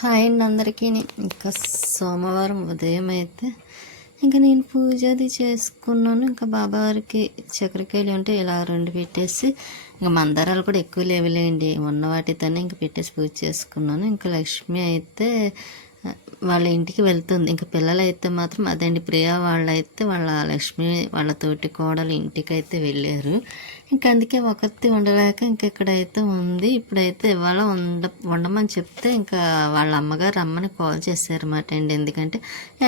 Hi అండి అందరికీ. ఇంకా సోమవారం ఉదయం అయితే ఇంకా నేను పూజ అది చేసుకున్నాను. ఇంకా బాబావారికి చక్కెరకేళి ఉంటే ఇలా 2 పెట్టేసి, ఇంకా మందారాలు కూడా ఎక్కువ లేవులేండి, ఉన్న వాటితోనే ఇంక పెట్టేసి పూజ చేసుకున్నాను. ఇంకా లక్ష్మి అయితే వాళ్ళ ఇంటికి వెళ్తుంది. ఇంకా పిల్లలు అయితే మాత్రం అదండి, ప్రియా వాళ్ళైతే వాళ్ళ లక్ష్మి వాళ్ళ తోటి కోడలు ఇంటికి అయితే వెళ్ళారు. ఇంకా అందుకే ఒకటి ఉండలేక ఇక్కడైతే ఉంది. ఇప్పుడైతే ఇవాళ ఉండమని చెప్తే ఇంకా వాళ్ళ అమ్మగారు రమ్మని కాల్ చేశారన్నమాట అండి. ఎందుకంటే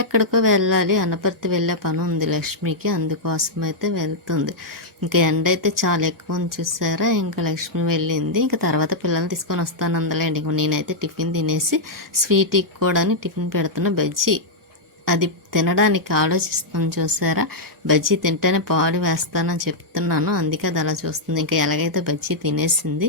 ఎక్కడికో వెళ్ళాలి, అనపర్తి వెళ్ళే పని ఉంది లక్ష్మికి, అందుకోసం అయితే వెళ్తుంది. ఇంకా ఎండ అయితే చాలా ఎక్కువ ఉంది చూసారా. ఇంకా లక్ష్మి వెళ్ళింది. ఇంకా తర్వాత పిల్లల్ని తీసుకొని వస్తాను అందలేండి. నేనైతే టిఫిన్ తినేసి స్వీట్కి కూడా టిఫిన్ పెడుతున్నా. బజ్జీ అది తినడానికి ఆలోచిస్తాను చూసారా. బజ్జీ తింటేనే పాలు వేస్తానని చెప్తున్నాను, అందుకే అది అలా చూస్తుంది. ఇంకా ఎలాగైతే బజ్జీ తినేసింది,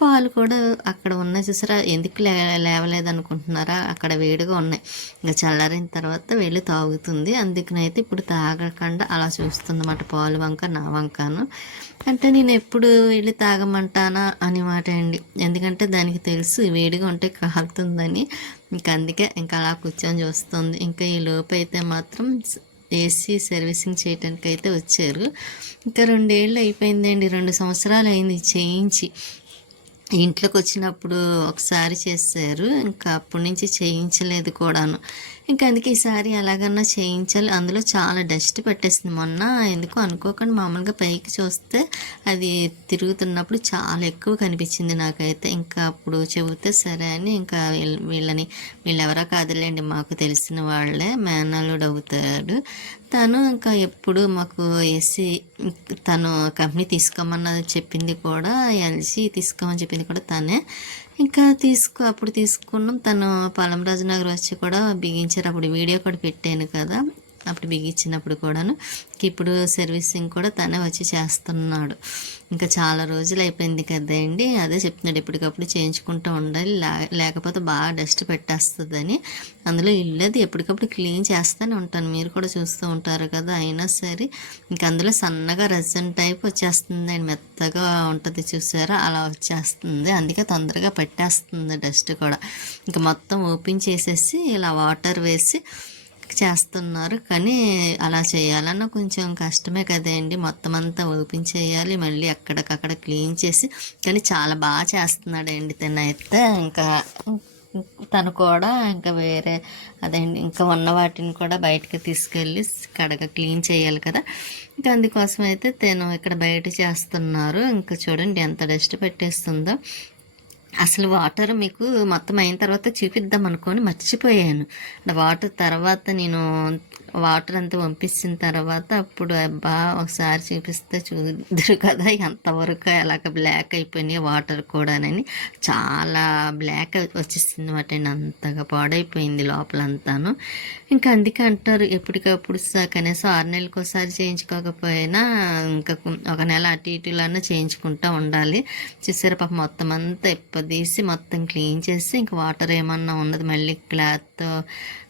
పాలు కూడా అక్కడ ఉన్నాయి చూసారా. ఎందుకు లేవలేదనుకుంటున్నారా, అక్కడ వేడిగా ఉన్నాయి. ఇంకా చల్లారిన తర్వాత వెళ్ళి తాగుతుంది. అందుకనైతే ఇప్పుడు తాగకుండా అలా చూస్తుంది అన్నమాట, పాలు వంక నా వంకను. అంటే నేను ఎప్పుడు వెళ్ళి తాగమంటానా అని మాట అండి. ఎందుకంటే దానికి తెలుసు వేడిగా ఉంటే కాలుతుందని. ఇంకా అందుకే ఇంకా అలా కూర్చొని చూస్తుంది. ఇంకా ఈ లోపు అయితే మాత్రం ఏసీ సర్వీసింగ్ చేయడానికి అయితే వచ్చారు. ఇంకా 2 ఏళ్ళు అయిపోయిందండి, 2 సంవత్సరాలు అయింది చేయించి. ఇంట్లోకి వచ్చినప్పుడు ఒకసారి చేశారు, ఇంకా అప్పటి నుంచి చేయించలేదు కూడాను. ఇంకా అందుకే ఈసారి ఎలాగన్నా చేయించాలి. అందులో చాలా డస్ట్ పట్టేసింది. మొన్న ఎందుకో అనుకోకుండా మామూలుగా పైకి చూస్తే అది తిరుగుతున్నప్పుడు చాలా ఎక్కువ కనిపించింది నాకైతే. ఇంకా అప్పుడు చెబితే సరే అని ఇంకా వీళ్ళెవరో కాదులేండి, మాకు తెలిసిన వాళ్ళే, మేనల్లుడు అవుతాడు తను. ఇంకా ఎప్పుడు మాకు ఏసీ తను కంపెనీ తీసుకోమన్నది చెప్పింది కూడా, ఎల్జీ తీసుకోమని చెప్పింది కూడా తనే. ఇంకా అప్పుడు తీసుకున్నాం. తను పాలంరాజు నగర్ వచ్చి కూడా బిగించారు. అప్పుడు వీడియో కూడా పెట్టాను కదా, అప్పుడు బిగించినప్పుడు కూడాను. ఇప్పుడు సర్వీసింగ్ కూడా తనే వచ్చి చేస్తున్నాడు. ఇంకా చాలా రోజులు అయిపోయింది కదండి, అదే చెప్తున్నాడు ఎప్పటికప్పుడు చేయించుకుంటూ ఉండాలి, లేకపోతే బాగా డస్ట్ పెట్టేస్తుందని. అందులో ఇల్లు ఎప్పటికప్పుడు క్లీన్ చేస్తూనే ఉంటాను, మీరు కూడా చూస్తూ ఉంటారు కదా. అయినా సరే ఇంకా అందులో సన్నగా రజన్ టైప్ వచ్చేస్తుంది అండి, మెత్తగా ఉంటుంది చూసారా, అలా వచ్చేస్తుంది. అందుకే తొందరగా పెట్టేస్తుంది డస్ట్ కూడా. ఇంకా మొత్తం ఓపెన్ చేసేసి ఇలా వాటర్ వేసి చేస్తున్నారు. కానీ అలా చేయాలన్నా కొంచెం కష్టమే కదండి, మొత్తం అంతా ఓపెన్ చేయాలి, మళ్ళీ అక్కడికక్కడ క్లీన్ చేసి. కానీ చాలా బాగా చేస్తున్నాడండి తనైతే. ఇంకా తను కూడా ఇంకా వేరే అదేండి, ఇంకా ఉన్న వాటిని కూడా బయటకు తీసుకెళ్ళి క్లీన్ చేయాలి కదా. ఇంకా అందుకోసం అయితే తను ఇక్కడ బయట చేస్తున్నారు. ఇంకా చూడండి ఎంత డస్ట్ పెట్టేస్తుందో. అసలు వాటర్ మీకు మొత్తం అయిన తర్వాత చూపిద్దాం అనుకొని మర్చిపోయాను. వాటర్ తర్వాత నేను వాటర్ అంతా పంపించిన తర్వాత అప్పుడు అబ్బా ఒకసారి చూపిస్తే చూద్దరు కదా ఎంతవరకు ఎలాగ బ్లాక్ అయిపోయినాయి వాటర్ కూడానని. చాలా బ్లాక్ వచ్చేసింది అన్నమాట అండి, అంతగా పాడైపోయింది లోపలంతాను. ఇంకా అందుకే అంటారు ఎప్పటికప్పుడు కనీసం 6 నెలలకు ఒకసారి చేయించుకోకపోయినా ఇంకా ఒక నెల అటు ఇటులన్నా చేయించుకుంటూ ఉండాలి. చూసారా పాప మొత్తం అంతా తీసి మొత్తం క్లీన్ చేసి, ఇంకా వాటర్ ఏమన్నా ఉన్నది మళ్ళీ క్లాత్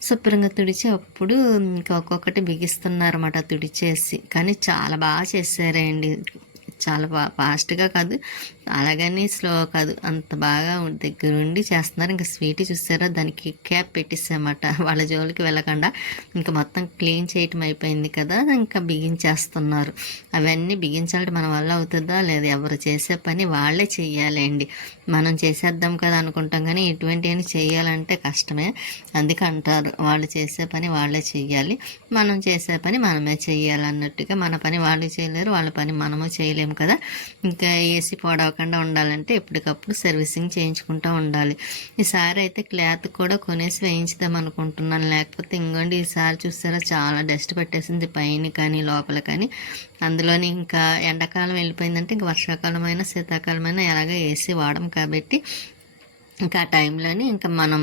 శుభ్రంగా తుడిచి అప్పుడు ఇంకా ఒక్కొక్కటి బిగిస్తున్నారన్నమాట తుడిచేసి. కానీ చాలా బాగా చేశారండి, చాలా ఫాస్ట్గా కాదు అలాగని స్లో కాదు, అంత బాగా దగ్గరుండి చేస్తున్నారు. ఇంకా స్వీట్ చూసారా, దానికి క్యాప్ పెట్టేసామట వాళ్ళ జోలికి వెళ్ళకుండా. ఇంకా మొత్తం క్లీన్ చేయటం అయిపోయింది కదా, ఇంకా బిగించేస్తున్నారు. అవన్నీ బిగించాలంటే మన వల్ల అవుతుందా లేదా, ఎవరు చేసే పని వాళ్ళే చెయ్యాలండి. మనం చేసేద్దాం కదా అనుకుంటాం, కానీ ఇటువంటివన్నీ చేయాలంటే కష్టమే. అందుకే అంటారు వాళ్ళు చేసే పని వాళ్ళే చెయ్యాలి, మనం చేసే పని మనమే చెయ్యాలి అన్నట్టుగా. మన పని వాళ్ళు చేయలేరు, వాళ్ళ పని మనము చేయలేము కదా. ఇంకా ఏసీ పాడవకుండా ఉండాలంటే ఎప్పటికప్పుడు సర్వీసింగ్ చేయించుకుంటూ ఉండాలి. ఈసారి అయితే క్లాత్ కూడా కొనేసి వేయించుదాం అనుకుంటున్నాను, లేకపోతే ఇంకోండి ఈసారి చూసారా చాలా డస్ట్ పట్టేసింది పైన కానీ లోపల కానీ. అందులోని ఇంకా ఎండాకాలం వెళ్ళిపోయిందంటే ఇంకా వర్షాకాలం అయినా శీతాకాలం అయినా ఎలాగో ఏసీ వాడడం కాబట్టి ఇంకా ఆ టైంలోని ఇంకా మనం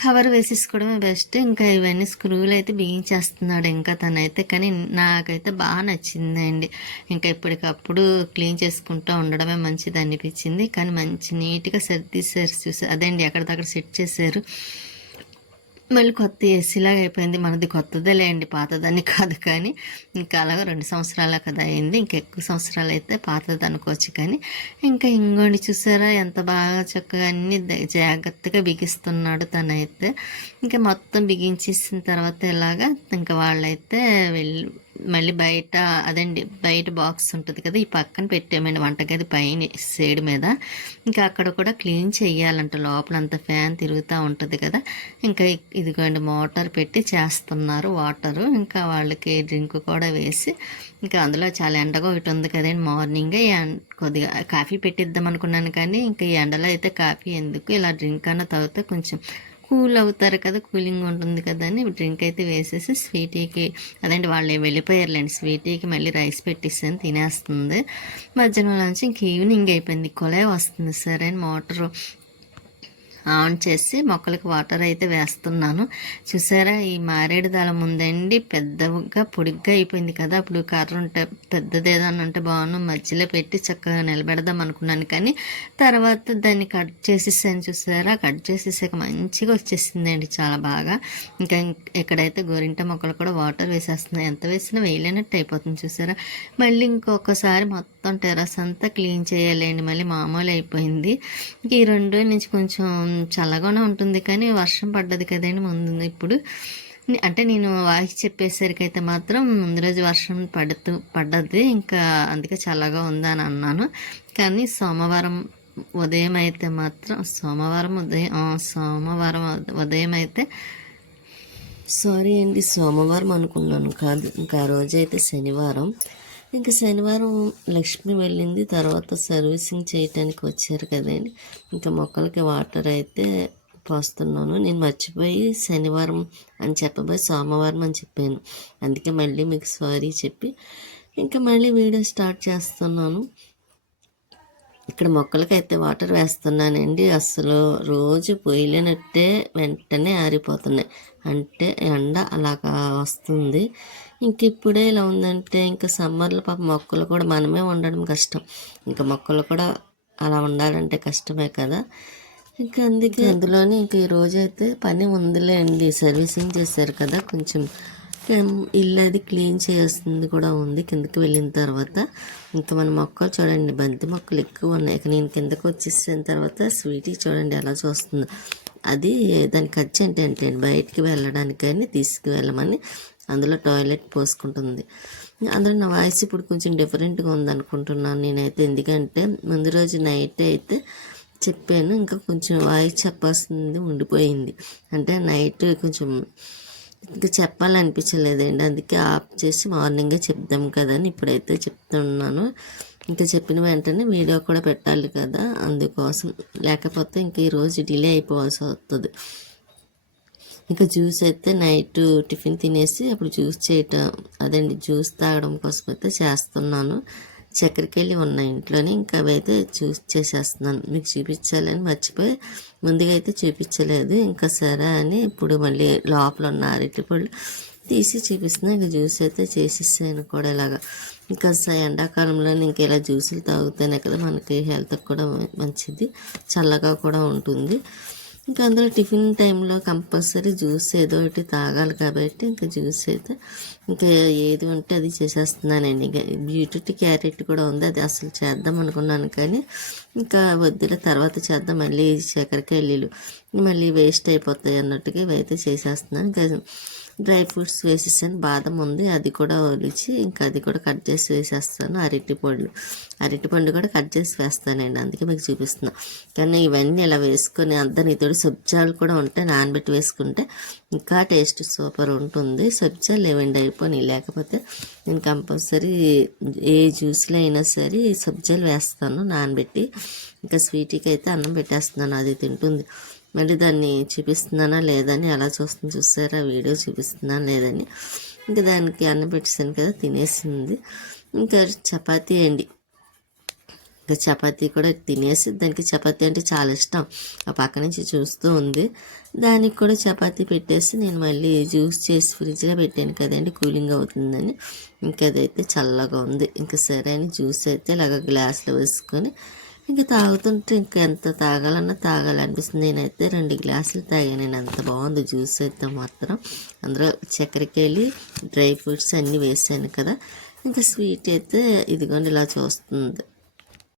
కవర్ వేసేసుకోవడమే బెస్ట్. ఇంకా ఇవన్నీ స్క్రూలు అయితే బిగించేస్తున్నాడు ఇంకా తనైతే. కానీ నాకైతే బాగా నచ్చిందండి. ఇంకా ఇప్పటికప్పుడు క్లీన్ చేసుకుంటూ ఉండడమే మంచిది అనిపించింది. కానీ మంచి నీట్గా సర్దీసారు చూసారు, అదండి ఎక్కడిదక్కడ సెట్ చేశారు. మళ్ళీ కొత్త ఏసీలాగా అయిపోయింది. మనది కొత్తదేలే అండి, పాతదని కాదు. కానీ ఇంకా అలాగా 2 సంవత్సరాల కదా అయింది. ఇంకా ఎక్కువ సంవత్సరాలు అయితే పాతది అనుకోవచ్చు. కానీ ఇంకా ఇంకోండి చూసారా ఎంత బాగా చక్కగా అన్ని జాగ్రత్తగా బిగిస్తున్నాడు తనైతే. ఇంకా మొత్తం బిగించేసిన తర్వాత ఇలాగా ఇంకా వాళ్ళైతే వెళ్ళి మళ్ళీ బయట బయట బాక్స్ ఉంటుంది కదా, ఈ పక్కన పెట్టామండి వంటగది పైన సైడ్ మీద. ఇంకా అక్కడ కూడా క్లీన్ చేయాలంట, లోపలంతా ఫ్యాన్ తిరుగుతూ ఉంటుంది కదా. ఇంకా ఇదిగోండి మోటార్ పెట్టి చేస్తున్నారు వాటరు. ఇంకా వాళ్ళకి డ్రింక్ కూడా వేసి ఇంకా అందులో చాలా ఎండగా ఒకటి ఉంది కదండి, మార్నింగే కొద్దిగా కాఫీ పెట్టిద్దాం అనుకున్నాను. కానీ ఇంకా ఈ ఎండలో అయితే కాఫీ ఎందుకు, ఇలా డ్రింక్ అన్న తాగితే కొంచెం కూల్ అవుతారు కదా, కూలింగ్ ఉంటుంది కదా అని డ్రింక్ అయితే వేసేసి స్వీటీకి వాళ్ళు వెళ్ళిపోయారులేండి. స్వీటీకి మళ్ళీ రైస్ పెట్టిస్తాను, తినేస్తుంది. మధ్యాహ్నం నుంచి ఇంక ఈవినింగ్ అయిపోయింది, కొలే వస్తుంది. సరే అని మోటారు ఆన్ చేసి మొక్కలకి వాటర్ అయితే వేస్తున్నాను. చూసారా ఈ మారేడు దళం ఉందండి, పెద్దగా పొడిగ్గా అయిపోయింది కదా. అప్పుడు కర్ర ఉంటే పెద్దది ఏదన్నా ఉంటే బాగున్నాను, మధ్యలో పెట్టి చక్కగా నిలబెడదాం అనుకున్నాను. కానీ తర్వాత దాన్ని కట్ చేసేసాను. చూసారా కట్ చేసేసాక మంచిగా వచ్చేసిందండి, చాలా బాగా. ఇంకా ఎక్కడైతే గోరింట మొక్కలు కూడా వాటర్ వేసేస్తున్నాయి, ఎంత వేసినా వేయలేనట్టు అయిపోతుంది. చూసారా మళ్ళీ ఇంకొకసారి మొత్తం టెర్రస్ అంతా క్లీన్ చేయాలండి, మళ్ళీ మామూలు అయిపోయింది. ఇంక ఈ 2 రోజుల నుంచి కొంచెం చల్లగానే ఉంటుంది. కానీ వర్షం పడ్డది కదండి ముందు. ఇప్పుడు అంటే నేను వాయిస్ చెప్పేసరికి అయితే మాత్రం ముందు రోజు వర్షం పడ్డది, ఇంకా అందుకే చల్లగా ఉందని అన్నాను. కానీ సోమవారం ఉదయం అయితే మాత్రం సోమవారం ఉదయం అయితే సారీ అండి, సోమవారం అనుకున్నాను కాదు, ఇంకా ఆ రోజు అయితే శనివారం. ఇంకా శనివారం లక్ష్మి వెళ్ళింది, తర్వాత సర్వీసింగ్ చేయటానికి వచ్చారు కదండి. ఇంకా మొక్కలకి వాటర్ అయితే పోస్తున్నాను. నేను మర్చిపోయి శనివారం అని చెప్పబోయి సోమవారం అని చెప్పాను, అందుకే మళ్ళీ మీకు సారీ చెప్పి ఇంకా మళ్ళీ వీడియో స్టార్ట్ చేస్తున్నాను. ఇక్కడ మొక్కలకి అయితే వాటర్ వేస్తున్నానండి. అసలు రోజు పోయలేనట్టే వెంటనే ఆరిపోతున్నాయి, అంటే ఎండ అలాగా వస్తుంది. ఇంక ఇప్పుడే ఇలా ఉందంటే ఇంకా సమ్మర్లో పాప మొక్కలు కూడా మనమే ఉండడం కష్టం, ఇంకా మొక్కలు కూడా అలా ఉండాలంటే కష్టమే కదా. ఇంకా అందుకే అందులోని ఇంక ఈరోజు అయితే పని ఉందిలే అండి, సర్వీసింగ్ చేశారు కదా, కొంచెం ఇల్లు అది క్లీన్ చేయాల్సింది కూడా ఉంది కిందకి వెళ్ళిన తర్వాత. ఇంకా మన మొక్కలు చూడండి, బంతి మొక్కలు ఎక్కువ ఉన్నాయి. ఇక నేను కిందకి వచ్చేసిన తర్వాత స్వీటీ చూడండి ఎలా చూస్తుందో. అది దానికి ఖర్చు ఏంటంటే బయటికి వెళ్ళడానికి కానీ తీసుకువెళ్ళమని అందులో టాయిలెట్ పోసుకుంటుంది. అందులో నా వాయిస్ ఇప్పుడు కొంచెం డిఫరెంట్గా ఉందనుకుంటున్నాను నేనైతే, ఎందుకంటే ముందు రోజు నైట్ అయితే చెప్పాను, ఇంకా కొంచెం వాయిస్ చెప్పాల్సింది ఉండిపోయింది. అంటే నైట్ కొంచెం ఇంకా చెప్పాలనిపించలేదండి, అందుకే ఆఫ్ చేసి మార్నింగే చెప్దాం కదా అని ఇప్పుడైతే చెప్తున్నాను. ఇంకా చెప్పిన వెంటనే వీడియో కూడా పెట్టాలి కదా, అందుకోసం. లేకపోతే ఇంక ఈరోజు డిలే అయిపోవాల్సి వస్తుంది. ఇంకా జ్యూస్ అయితే నైట్ టిఫిన్ తినేసి అప్పుడు జ్యూస్ చేయటం జ్యూస్ తాగడం కోసం అయితే చేస్తున్నాను. చక్కెరకేళి ఉన్నాయి ఇంట్లోనే, ఇంకా అవైతే జ్యూస్ చేసేస్తున్నాను. మీకు చూపించాలని మర్చిపోయి ముందుగా అయితే చూపించలేదు. ఇంకా సరే అని ఇప్పుడు మళ్ళీ లోపల ఉన్న అరటిపళ్ళు తీసి చూపిస్తున్నాను. ఇంకా జ్యూస్ అయితే చేసేసాను కూడా ఇలాగా. ఇంకా ఎండాకాలంలో ఇంకా ఇలా జ్యూసులు తాగుతేనే కదా మనకి హెల్త్ కూడా మంచిది, చల్లగా కూడా ఉంటుంది. ఇంకా అందులో టిఫిన్ టైంలో కంపల్సరీ జ్యూస్ ఏదో ఒకటి తాగాలి కాబట్టి ఇంకా జ్యూస్ అయితే ఇంకా ఏది ఉంటే అది చేసేస్తున్నానండి. ఇంకా బీట్రూట్ క్యారెట్ కూడా ఉంది, అది అసలు చేద్దాం అనుకున్నాను కానీ ఇంకా వద్దులే తర్వాత చేద్దాం, మళ్ళీ చక్కెరకేళీలు మళ్ళీ వేస్ట్ అయిపోతాయి అన్నట్టుగా ఇవైతే చేసేస్తున్నాను. ఇంకా డ్రై ఫ్రూట్స్ వేసేసాను, బాదం ఉంది అది కూడా ఒలిచి ఇంకా అది కూడా కట్ చేసి వేసేస్తాను. అరటిపండు కూడా కట్ చేసి వేస్తానండి, అందుకే మీకు చూపిస్తున్నాను. కానీ ఇవన్నీ ఇలా వేసుకొని ఇతోడు సబ్జాలు కూడా ఉంటాయి, నానబెట్టి వేసుకుంటే ఇంకా టేస్ట్ సూపర్ ఉంటుంది. సబ్జాలు లేవండి అయిపోయి, లేకపోతే నేను కంపల్సరీ ఏ జ్యూస్లో అయినా సరే సబ్జాలు వేస్తాను నానబెట్టి. ఇంకా స్వీటీకి అయితే అన్నం పెట్టేస్తున్నాను, అది తింటుంది. మళ్ళీ దాన్ని చూపిస్తున్నానా లేదని అలా చూసారా వీడియో చూపిస్తున్నాను లేదని. ఇంకా దానికి అన్నం పెట్టేసాను కదా, తినేసింది. ఇంకా చపాతీ అండి, ఇంకా చపాతీ కూడా తినేసి దానికి చపాతీ అంటే చాలా ఇష్టం, ఆ పక్క నుంచి చూస్తూ ఉంది. దానికి కూడా చపాతీ పెట్టేసి నేను మళ్ళీ జ్యూస్ చేసి ఫ్రిడ్జ్లో పెట్టాను కదండి, కూలింగ్ అవుతుందని. ఇంకా అదైతే చల్లగా ఉంది. ఇంకా సరే అని జ్యూస్ అయితే ఇలాగ గ్లాస్లో వేసుకొని ఇంకా తాగుతుంటే ఇంకా ఎంత తాగాలన్నా తాగాలనిపిస్తుంది. నేనైతే 2 గ్లాసులు తాగాను. నేను అంత బాగుంది జ్యూస్ అయితే మాత్రం. అందులో చక్కెరకేళి డ్రై ఫ్రూట్స్ అన్నీ వేసాను కదా. ఇంకా స్వీట్ అయితే ఇదిగోండి ఇలా చూస్తుంది.